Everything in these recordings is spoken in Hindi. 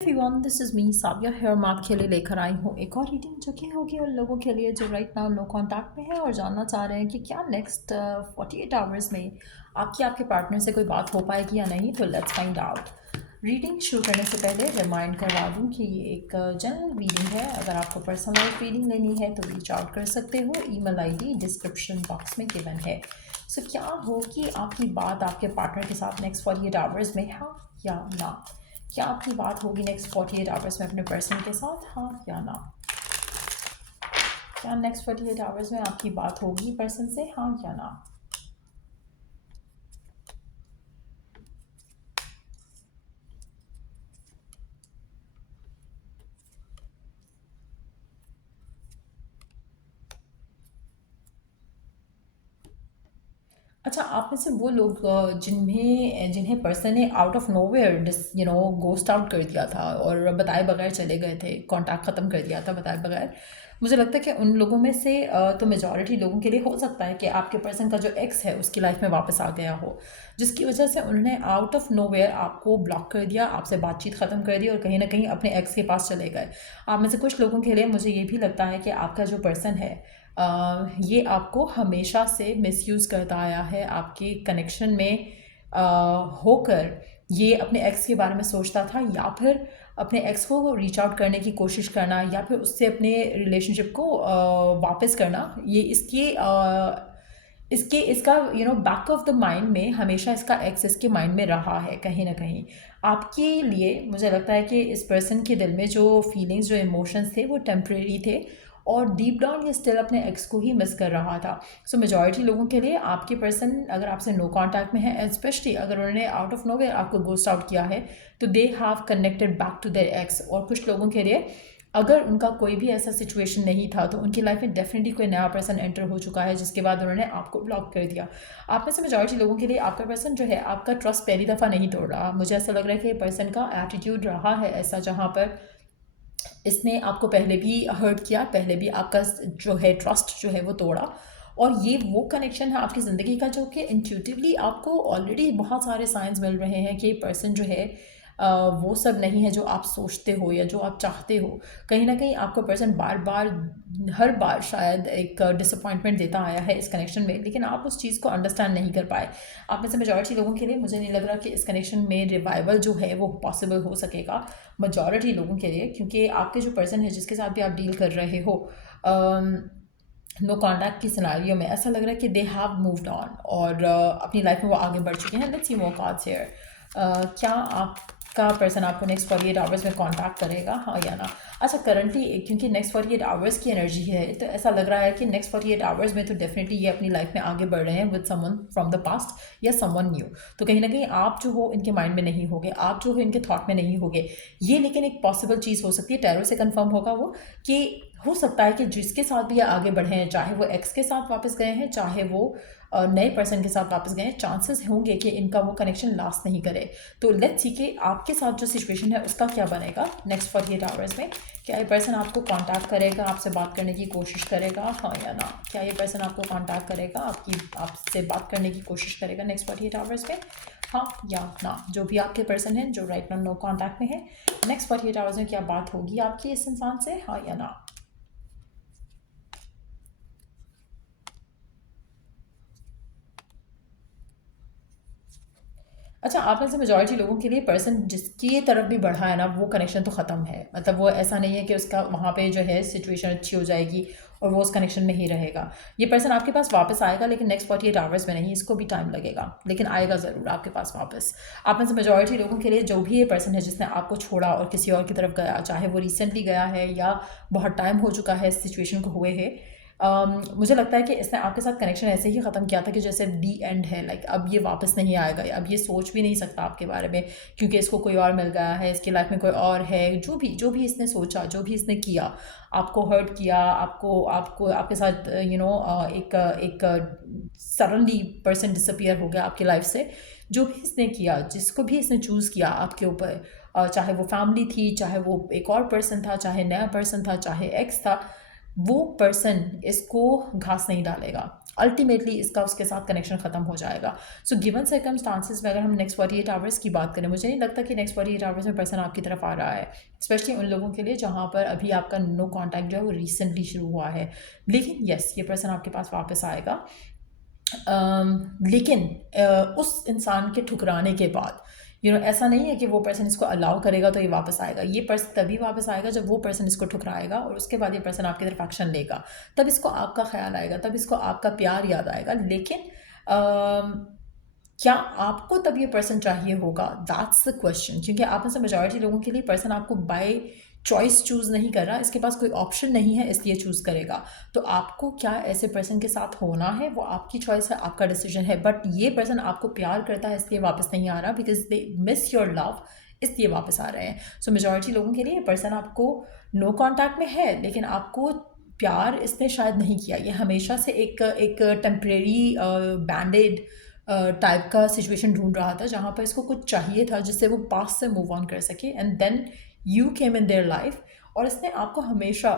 Everyone, this is me Sabiya here. मैं आपके लिए लेकर आई हूँ एक और रीडिंग जो कि होगी उन लोगों के लिए जो राइट नाउ नो कांटेक्ट में है और जानना चाह रहे हैं कि क्या नेक्स्ट 48 आवर्स में आपके पार्टनर से कोई बात हो पाएगी या नहीं। तो लेट्स फाइंड आउट। रीडिंग शुरू करने से पहले रिमाइंड करवा दूँ कि ये एक जनरल रीडिंग है। अगर आपको पर्सनलाइज रीडिंग लेनी है तो रीच आउट कर सकते हो। ईमेल आईडी डिस्क्रिप्शन बॉक्स में गिवन है। सो क्या हो कि आपकी बात आपके पार्टनर के साथ नेक्स्ट 48 आवर्स में हाँ या ना। क्या आपकी बात होगी नेक्स्ट 48 आवर्स में अपने पर्सन के साथ, हाँ या ना। क्या नेक्स्ट 48 आवर्स में आपकी बात होगी पर्सन से, हाँ या ना। अच्छा, आप में से वो लोग जिन्हें जिन्हें पर्सन ने out of nowhere ghost out कर दिया था और बताए बगैर चले गए थे, कांटेक्ट ख़त्म कर दिया था बताए बगैर। मुझे लगता है कि उन लोगों में से तो मेजॉरिटी लोगों के लिए हो सकता है कि आपके पर्सन का जो एक्स है उसकी लाइफ में वापस आ गया हो, जिसकी वजह से उन्होंने आउट ऑफ नोवेयर आपको ब्लॉक कर दिया, आपसे बातचीत ख़त्म कर दी और कहीं ना कहीं अपने एक्स के पास चले गए। आप में से कुछ लोगों के लिए मुझे ये भी लगता है कि आपका जो पर्सन है ये आपको हमेशा से मिसयूज़ करता आया है। आपके कनेक्शन में होकर ये अपने एक्स के बारे में सोचता था, या फिर अपने एक्स को रीच आउट करने की कोशिश करना, या फिर उससे अपने रिलेशनशिप को वापस करना। ये इसका बैक ऑफ द माइंड में हमेशा इसका एक्स इसके माइंड में रहा है कहीं ना कहीं। आपके लिए मुझे लगता है कि इस पर्सन के दिल में जो फीलिंग्स, जो इमोशंस थे वो टेम्परेरी थे और डीप डाउन ये स्टिल अपने एक्स को ही मिस कर रहा था। सो मेजॉरिटी लोगों के लिए आपके पर्सन अगर आपसे नो कांटेक्ट में है, स्पेशली अगर उन्होंने आउट ऑफ नोवेयर आपको गोस्ट आउट किया है, तो they have connected back to their ex. और कुछ लोगों के लिए अगर उनका कोई भी ऐसा सिचुएशन नहीं था तो उनकी लाइफ में डेफिनेटली कोई नया पर्सन एंटर हो चुका है, जिसके बाद उन्होंने आपको ब्लॉक कर दिया। आप में से मेजॉरिटी लोगों के लिए आपका पर्सन जो है आपका ट्रस्ट पहली दफ़ा नहीं तोड़ रहा। मुझे ऐसा लग रहा है कि पर्सन का एटीट्यूड रहा है ऐसा, जहाँ पर इसने आपको पहले भी हर्ट किया, पहले भी आपका जो है ट्रस्ट जो है वो तोड़ा। और ये वो कनेक्शन है आपकी ज़िंदगी का जो कि इंट्यूटिवली आपको ऑलरेडी बहुत सारे साइंस मिल रहे हैं कि पर्सन जो है वो सब नहीं है जो आप सोचते हो या जो आप चाहते हो। कहीं ना कहीं आपका पर्सन बार बार, हर बार शायद एक डिसअपॉइंटमेंट देता आया है इस कनेक्शन में, लेकिन आप उस चीज़ को अंडरस्टैंड नहीं कर पाए। आप में से मेजॉरिटी लोगों के लिए मुझे नहीं लग रहा कि इस कनेक्शन में रिवाइवल जो है वो पॉसिबल हो सकेगा मेजॉरिटी लोगों के लिए, क्योंकि आपके जो पर्सन है जिसके साथ भी आप डील कर रहे हो नो कॉन्टैक्ट की सिनारियो में ऐसा लग रहा है कि दे हैव मूव्ड ऑन और अपनी लाइफ में वो आगे बढ़ चुके हैं। Let's see more cards here. क्या आपका पर्सन आपको नेक्स्ट 48 आवर्स में कांटेक्ट करेगा, हाँ या ना। अच्छा, करंटली क्योंकि नेक्स्ट 48 आवर्स की एनर्जी है तो ऐसा लग रहा है कि नेक्स्ट 48 आवर्स में तो डेफिनेटली ये अपनी लाइफ में आगे बढ़ रहे हैं with someone from the past या समवन न्यू। तो कहीं ना कहीं आप जो हो इनके माइंड में नहीं होगे, आप जो हो इनके थॉट में नहीं होगे ये। लेकिन एक पॉसिबल चीज़ हो सकती है, टैरो से कंफर्म होगा वो, कि हो सकता है कि जिसके साथ भी ये आगे बढ़े हैं, चाहे वो एक्स के साथ वापस गए हैं, चाहे वो नए पर्सन के साथ वापस गए हैं, चांसेस होंगे कि इनका वो कनेक्शन लास्ट नहीं करे। तो लेट्स सी कि आपके साथ जो सिचुएशन है उसका क्या बनेगा नेक्स्ट 48 आवर्स में। क्या ये पर्सन आपको कांटेक्ट करेगा, आपसे बात करने की कोशिश करेगा, हाँ या ना। क्या ये पर्सन आपको कांटेक्ट करेगा, आपसे बात करने की कोशिश करेगा नेक्स्ट 48 आवर्स में, हाँ या ना। जो भी आपके पर्सन है जो राइट नाउ नो कांटेक्ट में है, नेक्स्ट 48 आवर्स में क्या बात होगी आपकी इस इंसान से, हाँ या ना। अच्छा, आप में से मेजॉरिटी लोगों के लिए पर्सन जिसकी तरफ भी बढ़ा है ना वो कनेक्शन तो ख़त्म है। मतलब वो ऐसा नहीं है कि उसका वहाँ पे जो है सिचुएशन अच्छी हो जाएगी और वो उस कनेक्शन में ही रहेगा। ये पर्सन आपके पास वापस आएगा, लेकिन नेक्स्ट 48 आवर्स में नहीं, इसको भी टाइम लगेगा, लेकिन आएगा ज़रूर आपके पास वापस। आप में से मेजॉरिटी लोगों के लिए जो भी ये पर्सन है जिसने आपको छोड़ा और किसी और की तरफ गया, चाहे वो रिसेंटली गया है या बहुत टाइम हो चुका है इस सिचुएशन को हुए है, मुझे लगता है कि इसने आपके साथ कनेक्शन ऐसे ही ख़त्म किया था कि जैसे दी एंड है, लाइक अब ये वापस नहीं आएगा, अब ये सोच भी नहीं सकता आपके बारे में, क्योंकि इसको कोई और मिल गया है, इसकी लाइफ में कोई और है। जो भी इसने सोचा, जो भी इसने किया, आपको हर्ट किया, आपको आपको आपके साथ एक एक सडनली पर्सन डिसअपियर हो गया आपकी लाइफ से। जो भी इसने किया, जिसको भी इसने चूज़ किया आपके ऊपर, चाहे वो फैमिली थी, चाहे वो एक और पर्सन था, चाहे नया पर्सन था, चाहे एक्स था, वो पर्सन इसको घास नहीं डालेगा। अल्टीमेटली इसका उसके साथ कनेक्शन ख़त्म हो जाएगा। सो गिवन सर्कमस्टांसिस में अगर हम नेक्स्ट 48 आवर्स की बात करें, मुझे नहीं लगता कि नेक्स्ट 48 आवर्स में पर्सन आपकी तरफ आ रहा है, स्पेशली उन लोगों के लिए जहाँ पर अभी आपका नो कॉन्टैक्ट जो है वो रिसेंटली शुरू हुआ है। लेकिन येस, ये पर्सन आपके पास वापस आएगा। लेकिन उस इंसान के ठुकराने के बाद ऐसा नहीं है कि वो पर्सन इसको अलाउ करेगा तो ये वापस आएगा। ये पर्सन तभी वापस आएगा जब वो पर्सन इसको ठुकराएगा और उसके बाद ये पर्सन आपकी तरफ एक्शन लेगा, तब इसको आपका ख्याल आएगा, तब इसको आपका प्यार याद आएगा। लेकिन क्या आपको तब ये पर्सन चाहिए होगा, दैट्स द क्वेश्चन। क्योंकि आप में से मेजॉरिटी लोगों के लिए पर्सन आपको बाय चॉइस चूज़ नहीं कर रहा, इसके पास कोई ऑप्शन नहीं है इसलिए चूज़ करेगा। तो आपको क्या ऐसे पर्सन के साथ होना है वो आपकी चॉइस है, आपका डिसीजन है। बट ये पर्सन आपको प्यार करता है इसलिए वापस नहीं आ रहा, because they miss your love, इसलिए वापस आ रहे हैं। सो मेजॉरिटी लोगों के लिए पर्सन आपको नो कॉन्टैक्ट में है, लेकिन आपको प्यार इसने शायद नहीं किया। ये हमेशा से एक टेम्परेरी बैंडेड टाइप का सिचुएशन ढूंढ रहा था जहाँ पर इसको कुछ चाहिए था जिससे वो पास से मूव ऑन कर सके, and then you came in their life. और इसने आपको हमेशा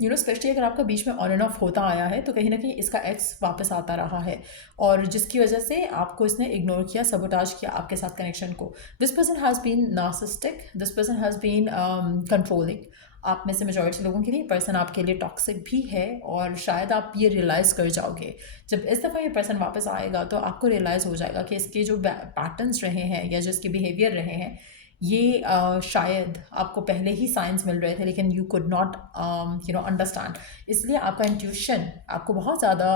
स्पेशली अगर आपका बीच में ऑन एंड ऑफ होता आया है तो कहीं ना कहीं इसका एक्स वापस आता रहा है, और जिसकी वजह से आपको इसने इग्नोर किया, सबोटाज किया आपके साथ कनेक्शन को। This person has been narcissistic, this person has been controlling. आप में से मेजॉरिटी लोगों के लिए पर्सन आपके लिए टॉक्सिक भी है, और शायद आप ये रियलाइज़ कर जाओगे जब इस दफ़ा ये पर्सन वापस आएगा, तो आपको रियलाइज़ हो जाएगा कि इसके जो पैटर्न्स रहे हैं या जो इसके बिहेवियर रहे हैं, ये शायद आपको पहले ही साइंस मिल रहे थे, लेकिन यू कुड नॉट अंडरस्टैंड। इसलिए आपका इंट्यूशन आपको बहुत ज़्यादा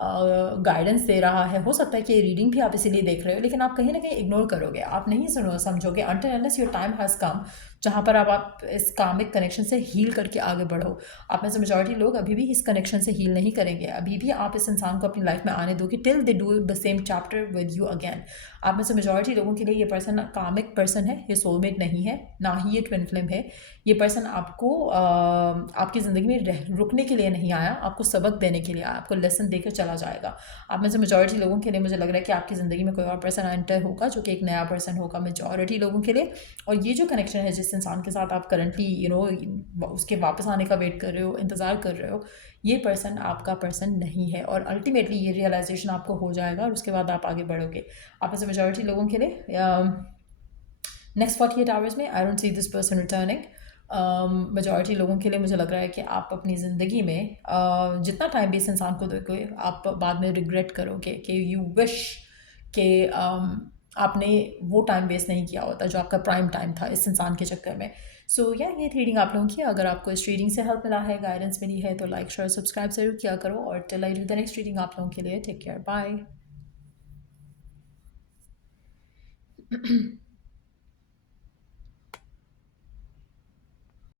गाइडेंस दे रहा है। हो सकता है कि रीडिंग भी आप इसीलिए देख रहे हो, लेकिन आप कहीं ना कहीं इग्नोर करोगे, आप नहीं समझोगे until unless your time has come, जहाँ पर आप इस कामिक कनेक्शन से हील करके आगे बढ़ो। आप में से मेजॉरिटी लोग अभी भी इस कनेक्शन से हील नहीं करेंगे, अभी भी आप इस इंसान को अपनी लाइफ में आने दोगे till they do the same chapter with you again. आप में से मेजॉरिटी लोगों के लिए ये पर्सन कामिक पर्सन है, ये सोलमेट नहीं है, ना ही ये ट्विन फ्लेम है। ये पर्सन आपको आपकी ज़िंदगी में रुकने के लिए नहीं आया, आपको सबक देने के लिए आया, आपको लेसन देकर चला जाएगा। आप में से मेजॉरिटी लोगों के लिए मुझे लग रहा है कि आपकी ज़िंदगी में कोई और पर्सन एंटर होगा जो कि एक नया पर्सन होगा मेजॉरिटी लोगों के लिए। और ये जो कनेक्शन है जिस इंसान के साथ आप करंटली उसके वापस आने का वेट कर रहे हो, इंतज़ार कर रहे हो, ये पर्सन आपका पर्सन नहीं है। और अल्टीमेटली ये रियलाइजेशन आपको हो जाएगा और उसके बाद आप आगे बढ़ोगे। आप में से मेजॉरिटी लोगों के लिए नेक्स्ट 48 आवर्स में I don't see this person returning. Majority लोगों के लिए मुझे लग रहा है कि आप अपनी ज़िंदगी में जितना टाइम भी इस इंसान को दोगे, आप बाद में रिग्रेट करोगे कि यू विश कि आपने वो टाइम वेस्ट नहीं किया होता जो आपका प्राइम टाइम था इस इंसान के चक्कर में। सो ये रीडिंग आप लोगों की। अगर आपको इस रीडिंग से हेल्प मिला है, गाइडेंस मिली है, तो लाइक शेयर सब्सक्राइब ज़रूर किया करो। और till I do the next reading आप लोगों के लिए टेक केयर, बाय।